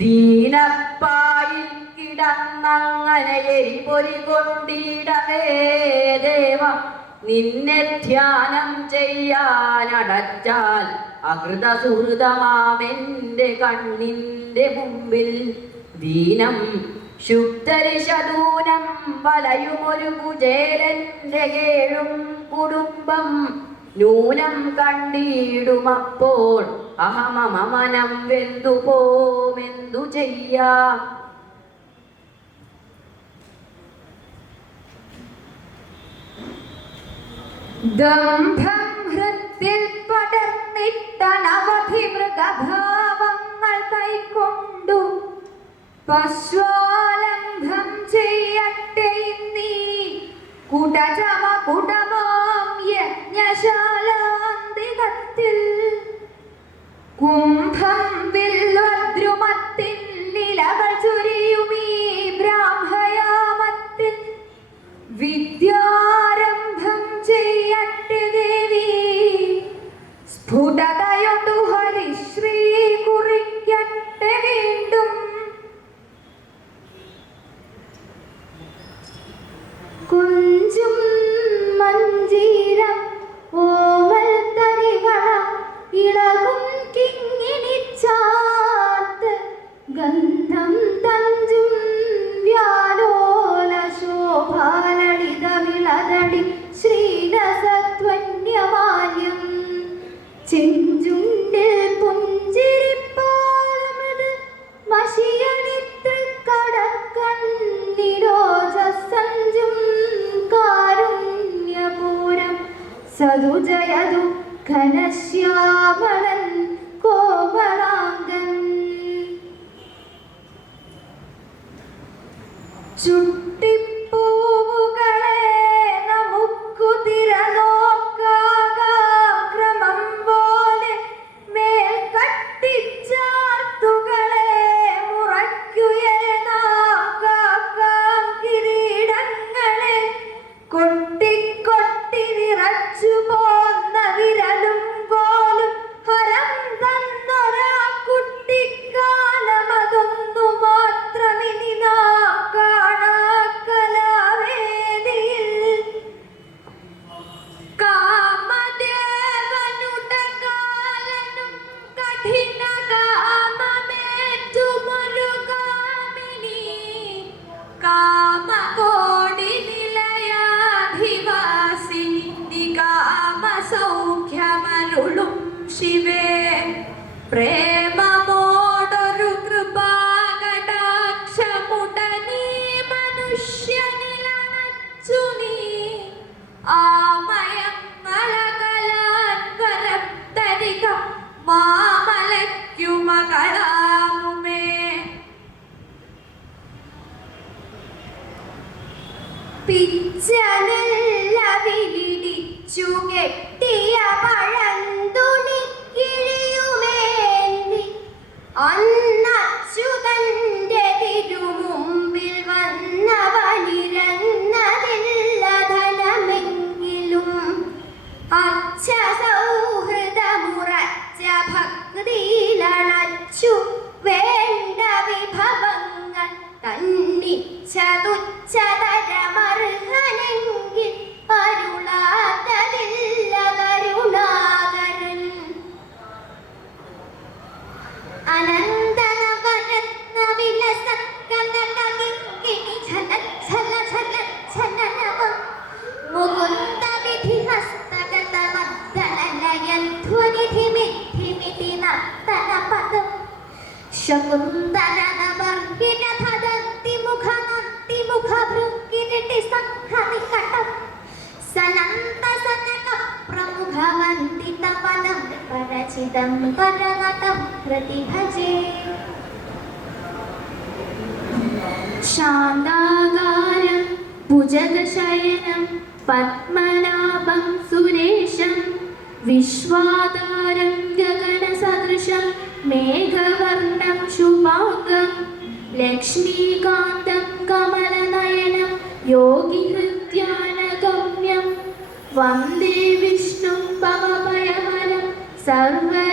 ദീനപ്പായിൽ കിടന്നങ്ങനെ എരിപൊരി കൊണ്ടിടവേ ദേവ. നിന്നെ ധ്യാനം ചെയ്യാനടച്ചാൽ അകൃത സുഹൃതമാമെന്റെ കണ്ണിന്റെ മുമ്പിൽ. ദീനം ശുദ്ധരിശദൂനം വലയുമൊരു കുചേരന്റെ കേഴും കുടുംബം. നൂനം കണ്ടിടുമപ്പോൾ അഹമമനം വെന്തു പോമെന്തു ചെയ്യാം? ദംഭം ഹൃത്തിൽ പടർന്നിട്ടനവധി മൃഗഭാവങ്ങൾ കൈക്കൊണ്ടു. പശ്വാലംഘം ചെയ്യട്ടെ നീ കുടചമ കുടമാം യജ്ഞശാലാന്തികത്തിൽ കുംഭം സതുജയതു അന്നച്ചുതന്റെ പ്രമുഖവന്ദിത പദം പരചിതം പരനതം പ്രതിഭജേ. ശാന്താകാരം ഭുജഗശയനം പത്മനാഭം സുരേശം വിശ്വാധാരം ഗഗനസദൃശം മേഘവർണം ശുഭാംഗം ലക്ഷ്മീകാന്തം കമലനയനം യോഗിഹൃദ്യാനഗമ്യം വന്ദേ വിഷ്ണും പവഭയഹരം സർവലോകൈകനാഥം.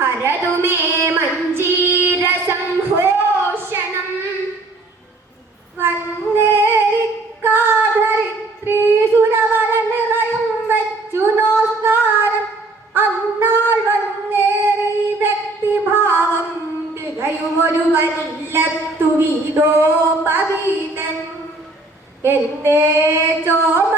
ഹരതുമേ മഞ്ജീര സംഘോഷണം നിറയും വെച്ചു നോസ്കാരം അന്നാൾ വന്നേറി വ്യക്തിഭാവം തികയുമൊരുവനില്ലത്തു വീതോ പവീതൻ എന്നെ ചോമാരിമാരും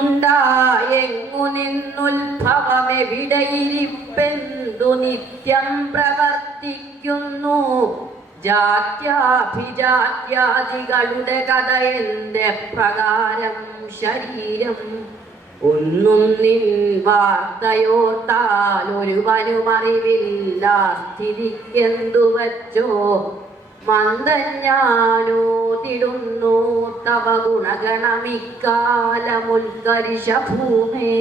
എന്നുണ്ടായെങ്ങു നിന്നുത്ഭവമെവിടെയിരിപ്പെന്തു നിത്യം പ്രവർത്തിക്കുന്നു? ജാത്യാഭിജാത്യാദികളുടെ കഥ എന്റെ പ്രകാരം ശരീരം ഒന്നും നിൻ വാർത്തയോർത്താൽ ഒരുവനും അറിവില്ല സ്ഥിതിക്കെന്തു വച്ചോ? മന്ദഞ്ഞാനോതിടുന്നു തവ ഗുണഗണമിക്കാലമുൽക്കരിശ ഭൂമേ